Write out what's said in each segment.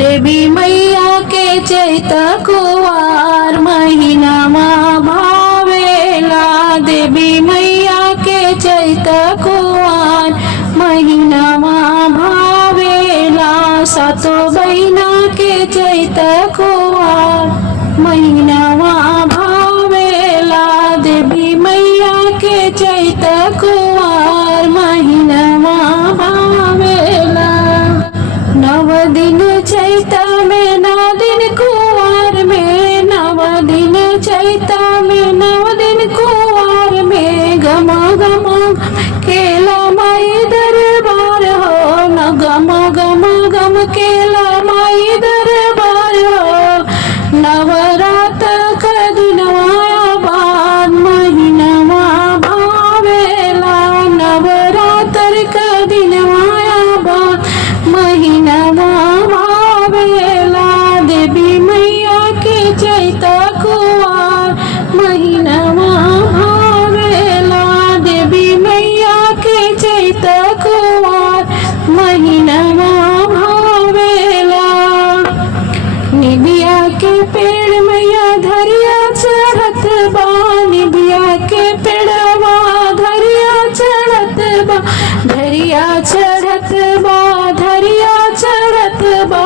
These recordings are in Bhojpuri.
देवी मैया के चैत कुवार महीनामा भावेला। देवी मैया के चैत कुवार महीनामा भावेला। सातो बहिना के चैत कुवार महीनामा भावेला। देवी मैया के चैत कुवार महीनामा भावेला। नव दिन चैत में 9 दिन कुवार में, 9 दिन चैत में 9 दिन कुवार में गम गम केला माई दरबार हो न गम गम गम केला माई दरबार हो। नवरात का दिनवा बाद महीनावा भावेला। नवरात्र का दिनवा बाद महीनावा भावेला। देवी मैया के चैत कुवार महीनावा भावेला। देवी मैया के चैत कुवार महीनावा भावेला। निबिया के पेड़ मैया धरिया चढ़त बा। निबिया के पेड़वा धरिया चढ़त बा। धरिया चढ़त बा। धरिया चढ़त बा।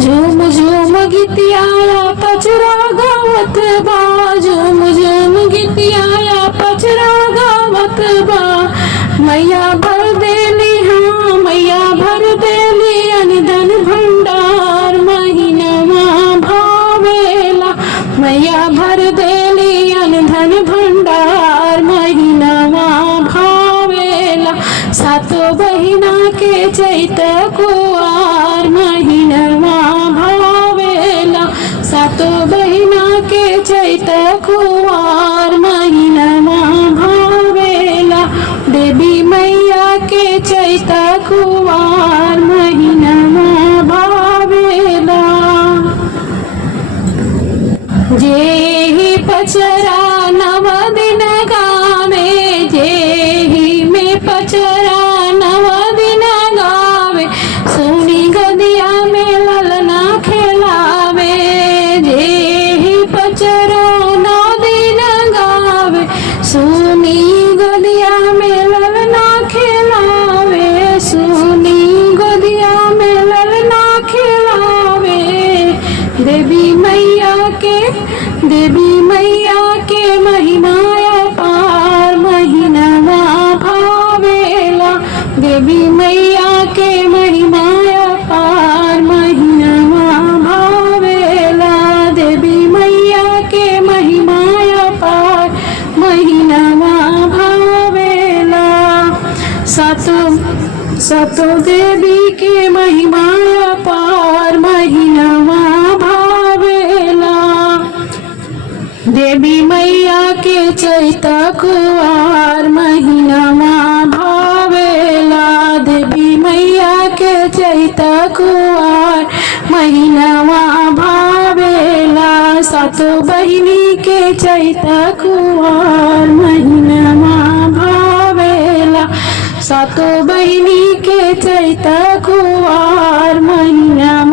झूम झूम गीतिया पचरा गावत बा। झूम झूम गीतिया पचरा गावत बा। मैया भर देली हाँ मैया भर देली अनधन भंडार महीनावा भावेला। मैया भर देली अनधन भंडार महीनावा भावेला। सातो बहिना के चैत कुवार महीनावा भावेला। सातो बहिना के चैत कुवार महीनावा भावेला। देवी मैया के चैत कुवार महीनावा भावेला। जेहि पचरा 9 दिन गावे। जेहि में पचरा 9 दिन गावे। सोनी गदिया में ललना खिलावे। जेहि पचरा 9 दिन गावे। सोनी गदिया में ललना खिलावे। सोनी गदिया में ललना खिलावे। देवी मैया के महिमाया पार महीनावा भावेला। देवी मैया के महिमाया पार महीनावा भावेला। देवी मैया के महिमाया पार महीनावा भावेला। सातो देवी के महिमाया पार महीनावा भावेला। देवी मैया के चैत कुवार महीनावा भावेला। देवी मैया के चैत कुवार महीनावा भावेला। सातो बहिनी के चैत कुवार महीनावा भावेला। सातो बहिनी के चैत कुवार महीनावा